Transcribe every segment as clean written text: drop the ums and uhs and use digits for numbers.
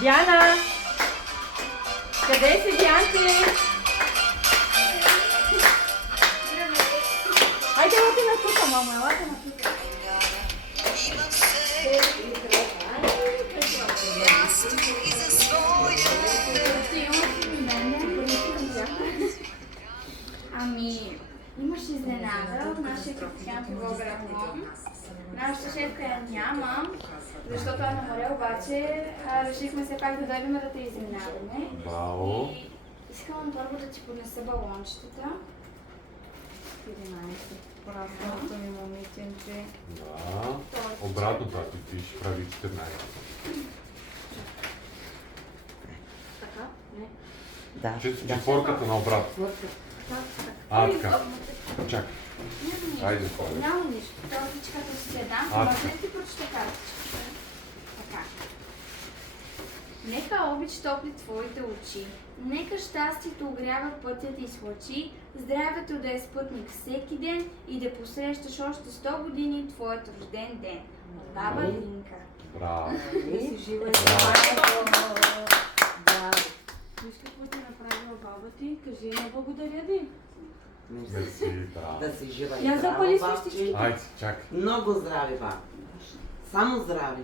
Диана! Къде си, Дианки? Хайде, лати на тука, мама, лати на тука. Ами, имаш изненада от нашия капитан по Българен Мом. Нашата шефка я няма, защото е на море, обаче решихме все пак да дойдем да те изненадаме. Браво! И искам първо да ти поднеса балончетата. 11. Правилното ми момиченце. Да. Обратно това ти ще прави 14. Така? Не. Да. Четворката на обратно. Така. Чакай. Айде, хвали. Няма нищо. Точката си се дам. Така. Може ли ти прочета картичката? Така. Нека обич топли твоите очи. Нека щастието огрява пътят и с лъчи, здравето да е спътник всеки ден и да посрещаш още 100 години твоят рожден ден. Баба Линка. Браво! Да си жива и Браво! здраве. Виж какво ти направила баба ти? Кажи на благодаря ти. Мерси, браво! Да си жива и Я здрава, запали бабче. свещички. Айде, чакай. Много здрави, баб. Само здрави.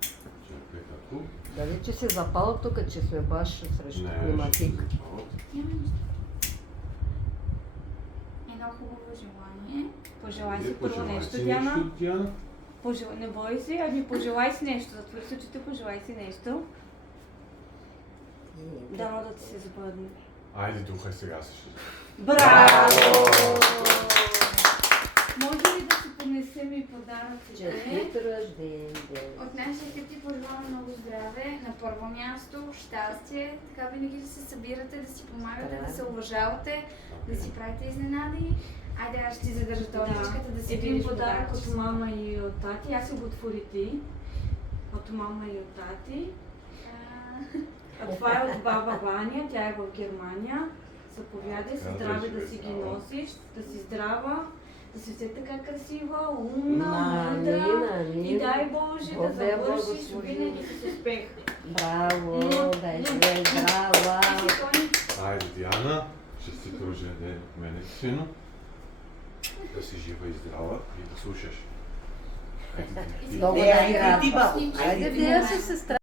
Чакай като. Дали че се запал тук, че се баш срещу Не, ще климатик? Няма нищо. Едно хубаво желание. Пожелай си първо нещо, Диана. Диана? Не бой се, ами пожелай си нещо. Затвори си очите, пожелай си нещо. Дано да ти се сбъдне. Айде, духай сега се ще. Браво! Може ли да си понесем и подаръците? Честит рожден ден. От нашия екип ти пожелавам много здраве. На първо място щастие. Така винаги да се събирате, да си помагате, да се уважавате, да си правите изненади. Айде, аз ще ти задържа точката да си Един видиш подарък подаръчки. от мама и от тати. Аз си го отвори ти. От мама и от тати. А това е от баба Ваня, тя е в Германия. Заповядай се, здраве да си ги носиш, да си здрава, да си все така красива, умна, мъдра и дай Боже да завършиш винаги с успех. Браво, да е жива и здрава. Айде, Диана, честит рожден ден от мене, сино. Да си жива и здрава и да слушаш. Айде, ти. Много да ги Ти, радва. бабо. Айде, вие се сестра.